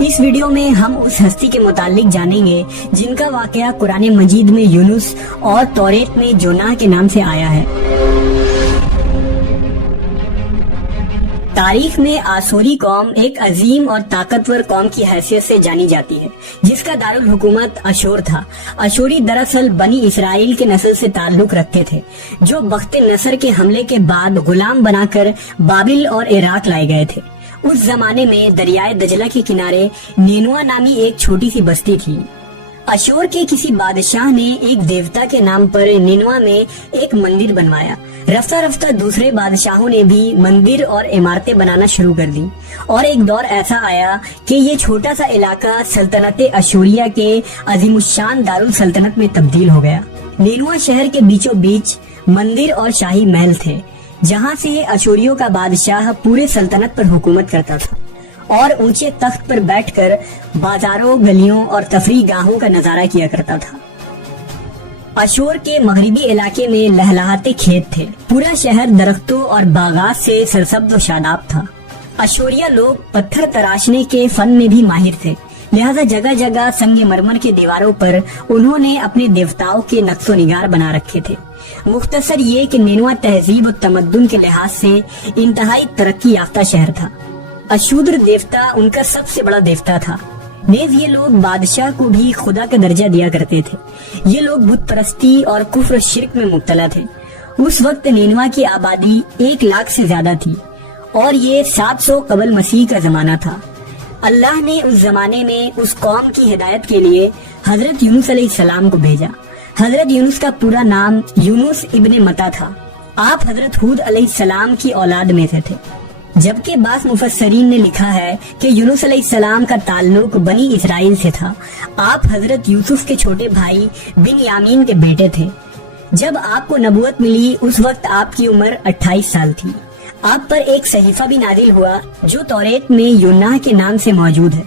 اس video میں ہم اس ہستی کے متعلق جانیں گے جن کا واقعہ قرآن مجید میں یونس اور توریت میں جونہ کے نام سے آیا ہے۔ تاریخ میں آسوری قوم ایک عظیم اور طاقتور قوم کی حیثیت سے جانی جاتی ہے جس کا دارالحکومت اشور تھا۔ اشوری دراصل بنی اسرائیل کے نسل سے تعلق رکھتے تھے جو بخت نصر کے حملے کے بعد غلام بنا کر بابل اور عراق لائے گئے تھے۔ اس زمانے میں دریائے دجلہ کے کنارے نینوا نامی ایک چھوٹی سی بستی تھی۔ اشور کے کسی بادشاہ نے ایک دیوتا کے نام پر نینوا میں ایک مندر بنوایا۔ رفتہ رفتہ دوسرے بادشاہوں نے بھی مندر اور عمارتیں بنانا شروع کر دی اور ایک دور ایسا آیا کہ یہ چھوٹا سا علاقہ سلطنت اشوریہ کے عظیم الشان دارالسلطنت میں تبدیل ہو گیا۔ نینوا شہر کے بیچوں بیچ مندر اور شاہی محل تھے جہاں سے اشوریوں کا بادشاہ پورے سلطنت پر حکومت کرتا تھا اور اونچے تخت پر بیٹھ کر بازاروں، گلیوں اور تفریح گاہوں کا نظارہ کیا کرتا تھا۔ اشور کے مغربی علاقے میں لہلہاتے کھیت تھے۔ پورا شہر درختوں اور باغات سے سرسبز و شاداب تھا۔ اشوریہ لوگ پتھر تراشنے کے فن میں بھی ماہر تھے، لہذا جگہ جگہ سنگ مرمر کے دیواروں پر انہوں نے اپنے دیوتاؤں کے نقش و نگار بنا رکھے تھے۔ مختصر یہ کہ نینوا تہذیب و تمدن کے لحاظ سے انتہائی ترقی یافتہ شہر تھا۔ اشودر دیوتا ان کا سب سے بڑا دیوتا تھا۔ نیز یہ لوگ بادشاہ کو بھی خدا کا درجہ دیا کرتے تھے۔ یہ لوگ بت پرستی اور کفر و شرک میں مبتلا تھے۔ اس وقت نینوا کی آبادی 1 لاکھ سے زیادہ تھی اور یہ 700 قبل مسیح کا زمانہ تھا۔ اللہ نے اس زمانے میں اس قوم کی ہدایت کے لیے حضرت یونس علیہ السلام کو بھیجا۔ حضرت یونس کا پورا نام یونس ابن متا تھا۔ آپ حضرت ہود علیہ السلام کی اولاد میں سے تھے، جبکہ بعض مفسرین نے لکھا ہے کہ یونس علیہ السلام کا تعلق بنی اسرائیل سے تھا۔ آپ حضرت یوسف کے چھوٹے بھائی بن یامین کے بیٹے تھے۔ جب آپ کو نبوت ملی اس وقت آپ کی عمر 28 سال تھی۔ آپ پر ایک صحیفہ بھی نازل ہوا جو توریت میں یونہ کے نام سے موجود ہے۔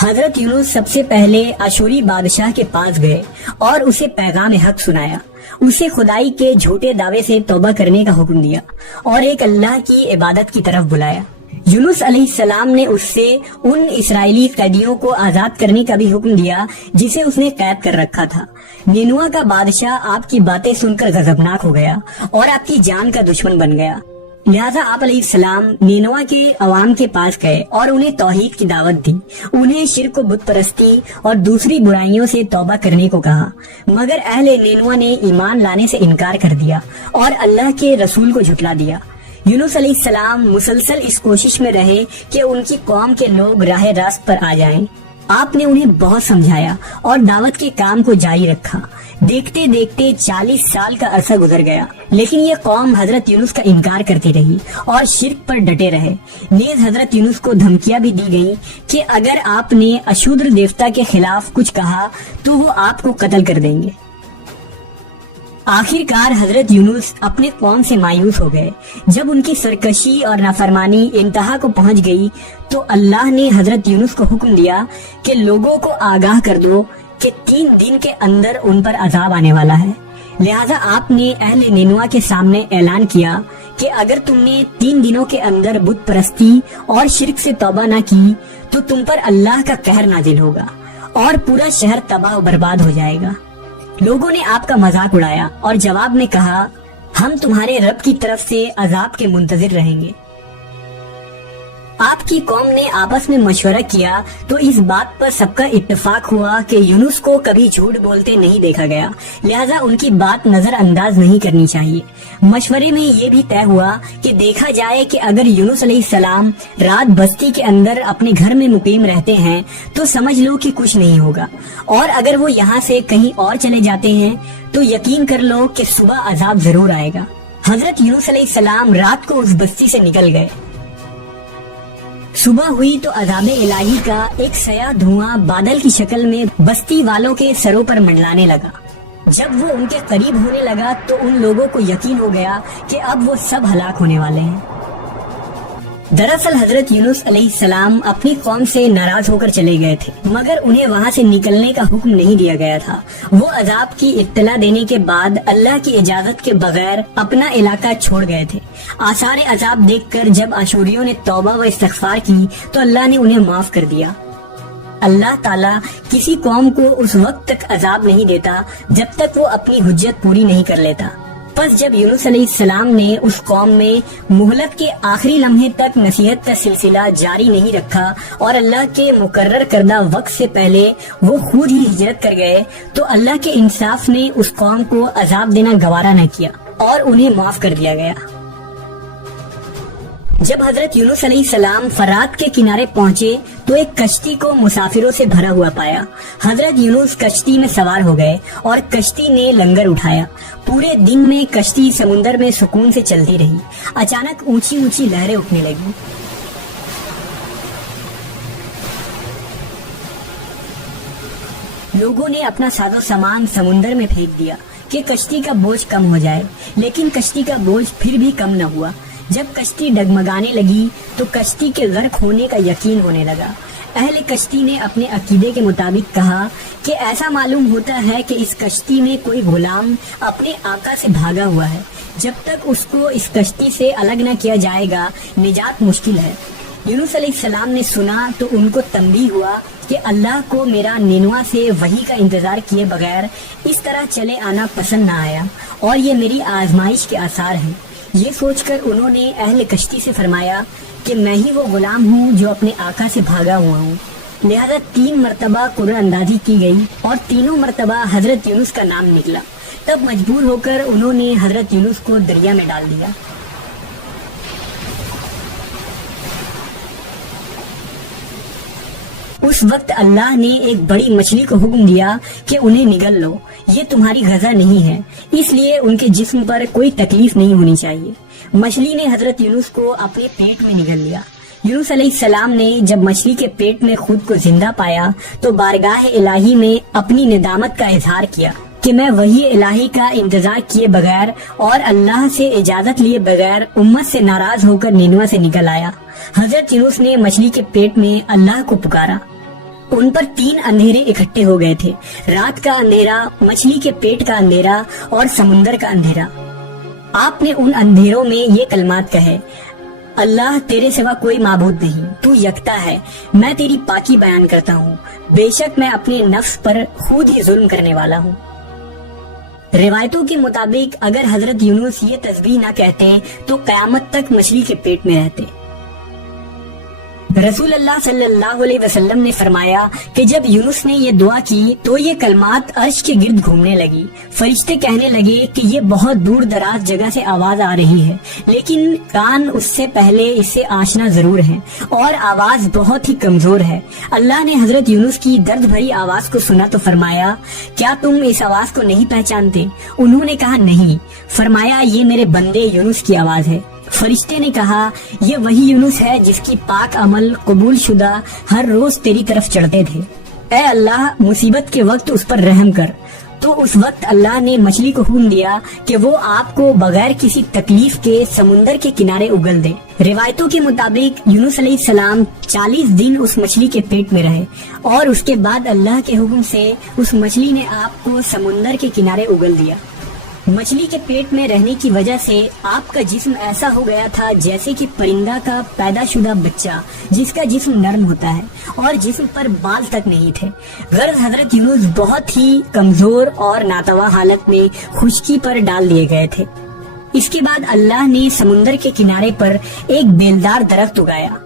حضرت یونس سب سے پہلے اشوری بادشاہ کے پاس گئے اور اسے پیغام حق سنایا۔ اسے خدائی کے جھوٹے دعوے سے توبہ کرنے کا حکم دیا اور ایک اللہ کی عبادت کی طرف بلایا۔ یونس علیہ السلام نے اس سے ان اسرائیلی قیدیوں کو آزاد کرنے کا بھی حکم دیا جسے اس نے قید کر رکھا تھا۔ نینوا کا بادشاہ آپ کی باتیں سن کر غضبناک ہو گیا اور آپ کی جان کا دشمن بن گیا، لہذا آپ علیہ السلام نینوا کے عوام کے پاس گئے اور انہیں توحید کی دعوت دی۔ انہیں شرک و بت پرستی اور دوسری برائیوں سے توبہ کرنے کو کہا، مگر اہل نینوا نے ایمان لانے سے انکار کر دیا اور اللہ کے رسول کو جھٹلا دیا۔ یونس علیہ السلام مسلسل اس کوشش میں رہے کہ ان کی قوم کے لوگ راہ راست پر آ جائیں۔ آپ نے انہیں بہت سمجھایا اور دعوت کے کام کو جاری رکھا۔ دیکھتے دیکھتے 40 سال کا عرصہ گزر گیا، لیکن یہ قوم حضرت یونس کا انکار کرتی رہی اور شرک پر ڈٹے رہے۔ نیز حضرت یونس کو دھمکیاں بھی دی گئیں کہ اگر آپ نے اشودر دیوتا کے خلاف کچھ کہا تو وہ آپ کو قتل کر دیں گے۔ آخر کار حضرت یونس اپنے قوم سے مایوس ہو گئے۔ جب ان کی سرکشی اور نافرمانی انتہا کو پہنچ گئی تو اللہ نے حضرت یونس کو حکم دیا کہ لوگوں کو آگاہ کر دو کہ 3 دن کے اندر ان پر عذاب آنے والا ہے۔ لہذا آپ نے اہل نینوا کے سامنے اعلان کیا کہ اگر تم نے 3 دنوں کے اندر بت پرستی اور شرک سے توبہ نہ کی تو تم پر اللہ کا قہر نازل ہوگا اور پورا شہر تباہ و برباد ہو جائے گا۔ لوگوں نے آپ کا مذاق اڑایا اور جواب میں کہا، ہم تمہارے رب کی طرف سے عذاب کے منتظر رہیں گے۔ آپ کی قوم نے آپس میں مشورہ کیا تو اس بات پر سب کا اتفاق ہوا کہ یونس کو کبھی جھوٹ بولتے نہیں دیکھا گیا، لہذا ان کی بات نظر انداز نہیں کرنی چاہیے۔ مشورے میں یہ بھی طے ہوا کہ دیکھا جائے کہ اگر یونس علیہ السلام رات بستی کے اندر اپنے گھر میں مقیم رہتے ہیں تو سمجھ لو کہ کچھ نہیں ہوگا، اور اگر وہ یہاں سے کہیں اور چلے جاتے ہیں تو یقین کر لو کہ صبح عذاب ضرور آئے گا۔ حضرت یونس علیہ السلام رات کو اس بستی سے نکل گئے۔ صبح ہوئی تو عذاب الہی کا ایک سیاہ دھواں بادل کی شکل میں بستی والوں کے سروں پر منڈلانے لگا۔ جب وہ ان کے قریب ہونے لگا تو ان لوگوں کو یقین ہو گیا کہ اب وہ سب ہلاک ہونے والے ہیں۔ दरअसल हजरत यूनुस अलैहिस्सलाम अपनी कौम से नाराज होकर चले गए थे, मगर उन्हें वहाँ से निकलने का हुक्म नहीं दिया गया था। वो अजाब की इत्तला देने के बाद अल्लाह की इजाजत के बगैर अपना इलाका छोड़ गए थे। आसार अजाब देखकर जब अशूरियों ने तौबा व इस्तगफार की तो अल्लाह ने उन्हें माफ कर दिया। अल्लाह ताला किसी कौम को उस वक्त तक अजाब नहीं देता जब तक वो अपनी हुज्जत पूरी नहीं कर लेता। बस जब यूनुस अलैहिस्सलाम ने उस कौम में मुहलत के आखिरी लम्हे तक नसीहत का सिलसिला जारी नहीं रखा और अल्लाह के मुकर्रर करदा वक्त से पहले वो खुद ही हिजरत कर गए, तो अल्लाह के इंसाफ ने उस कौम को अजाब देना गवारा न किया और उन्हें माफ कर दिया गया। जब हजरत यूनुस अलैहिस्सलाम फरात के किनारे पहुँचे तो एक कश्ती को मुसाफिरों से भरा हुआ पाया। हजरत यूनुस कश्ती में सवार हो गए और कश्ती ने लंगर उठाया। पूरे दिन में कश्ती समुंदर में सुकून से चलती रही। अचानक ऊंची ऊंची लहरें उठने लगी। लोगों ने अपना साजो सामान समुंदर में फेंक दिया कि कश्ती का बोझ कम हो जाए, लेकिन कश्ती का बोझ फिर भी कम न हुआ। जब कश्ती डगमगाने लगी तो कश्ती के गर्क होने का यकीन होने लगा। अहले कश्ती ने अपने अकीदे के मुताबिक कहा कि ऐसा मालूम होता है कि इस कश्ती में कोई गुलाम अपने आका से भागा हुआ है। जब तक उसको इस कश्ती से अलग न किया जाएगा निजात मुश्किल है। यूनुस अलैहिस्सलाम ने सुना तो उनको तंबीह हुआ कि अल्लाह को मेरा निनवा से वही का इंतजार किए बगैर इस तरह चले आना पसंद न आया और ये मेरी आजमाइश के आसार हैं। ये सोचकर उन्होंने अहले कश्ती से फरमाया कि मैं ही वो गुलाम हूँ जो अपने आका से भागा हुआ हूँ। लिहाजा 3 मरतबा कुरान अंदाजी की गई और तीनों मरतबा हजरत यूनुस का नाम निकला। तब मजबूर होकर उन्होंने हजरत यूनुस को दरिया में डाल दिया। उस वक्त अल्लाह ने एक बड़ी मछली को हुक्म दिया कि उन्हें निगल लो, ये तुम्हारी गजा नहीं है, इसलिए उनके जिस्म पर कोई तकलीफ नहीं होनी चाहिए। मछली ने हजरत यूनुस को अपने पेट में निगल लिया। यूनुस अलैहिस्सलाम ने जब मछली के पेट में खुद को जिंदा पाया तो बारगाह इलाही में अपनी निदामत का इजहार किया कि मैं वही इलाही का इंतजार किए बगैर और अल्लाह से इजाजत लिए बगैर उम्मत से नाराज होकर निनवा से निकल आया। हजरत यूनुस ने मछली के पेट में अल्लाह को पुकारा। उन पर 3 अंधेरे इकट्ठे हो गए थे, रात का अंधेरा, मछली के पेट का अंधेरा और समुंदर का अंधेरा। आपने उन अंधेरों में ये कलमात कहे, अल्लाह तेरे सिवा कोई माबूद नहीं, तू यकता है, मैं तेरी पाकी बयान करता हूँ, बेशक मैं अपने नफ्स पर खुद ही जुल्म करने वाला हूँ। रिवायतों के मुताबिक अगर हजरत यूनुस ये तस्बीह न कहते तो कयामत तक मछली के पेट में रहते। रसूल अल्लाह सल्लल्लाहु अलैहि वसल्लम ने फरमाया कि जब यूनुस ने ये दुआ की तो ये कलमात अर्श के गिर्द घूमने लगी। फरिश्ते कहने लगे कि ये बहुत दूर दराज जगह से आवाज आ रही है, लेकिन कान उससे पहले इससे आशना जरूर है और आवाज बहुत ही कमजोर है। अल्लाह ने हजरत यूनुस की दर्द भरी आवाज को सुना तो फरमाया, क्या तुम इस आवाज को नहीं पहचानते? उन्होंने कहा नहीं। फरमाया, ये मेरे बंदे यूनुस की आवाज है। फरिश्ते ने कहा, ये वही यूनुस है जिसकी पाक अमल कबूल शुदा हर रोज तेरी तरफ चढ़ते थे। ए अल्लाह, मुसीबत के वक्त उस पर रहम कर। तो उस वक्त अल्लाह ने मछली को हुक्म दिया कि वो आपको बगैर किसी तकलीफ के समुंदर के किनारे उगल दे। रिवायतों के मुताबिक यूनुस अलैहिस्सलाम 40 दिन उस मछली के पेट में रहे और उसके बाद अल्लाह के हुक्म से उस मछली ने आपको समुंदर के किनारे उगल दिया। मछली के पेट में रहने की वजह से आपका जिस्म ऐसा हो गया था जैसे कि परिंदा का पैदाशुदा बच्चा जिसका जिस्म नरम होता है और जिस्म पर बाल तक नहीं थे। गर्ज हजरत यूनुस बहुत ही कमजोर और नातवा हालत में खुश्की पर डाल दिए गए थे। इसके बाद अल्लाह ने समुंदर के किनारे पर एक बेलदार दरख्त उगाया।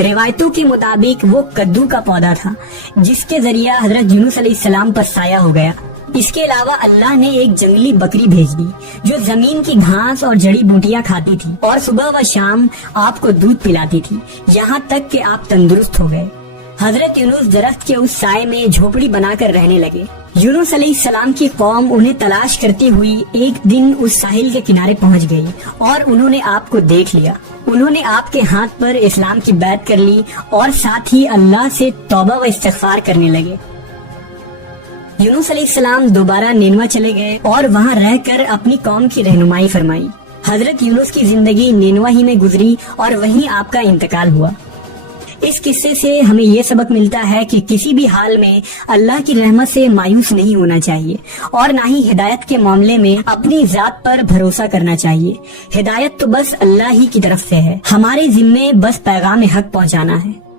रिवायतों के मुताबिक वो कद्दू का पौधा था जिसके जरिए हजरत यूनुस अलैहिस्सलाम पर साया हो गया। इसके अलावा अल्लाह ने एक जंगली बकरी भेज दी जो जमीन की घास और जड़ी बूटियां खाती थी और सुबह व शाम आपको दूध पिलाती थी, यहाँ तक कि आप तंदुरुस्त हो गए। हजरत यूनुस दरख्त के उस साए में झोपड़ी बनाकर रहने लगे। यूनुस अलैहिस्सलाम की कौम उन्हें तलाश करती हुई एक दिन उस साहिल के किनारे पहुँच गई और उन्होंने आपको देख लिया। उन्होंने आपके हाथ पर इस्लाम की बैत कर ली और साथ ही अल्लाह से तौबा व इस्तिग़फ़ार करने लगे। यूनुस अलैहिस्सलाम दोबारा निनवा चले गए और वहाँ रहकर अपनी कौम की रहनुमाई फरमाई। حضرت یونس کی زندگی نینوا ہی میں گزری اور وہیں آپ کا انتقال ہوا۔ اس قصے سے ہمیں یہ سبق ملتا ہے کہ کسی بھی حال میں اللہ کی رحمت سے مایوس نہیں ہونا چاہیے اور نہ ہی ہدایت کے معاملے میں اپنی ذات پر بھروسہ کرنا چاہیے۔ ہدایت تو بس اللہ ہی کی طرف سے ہے، ہمارے ذمے بس پیغام حق پہنچانا ہے۔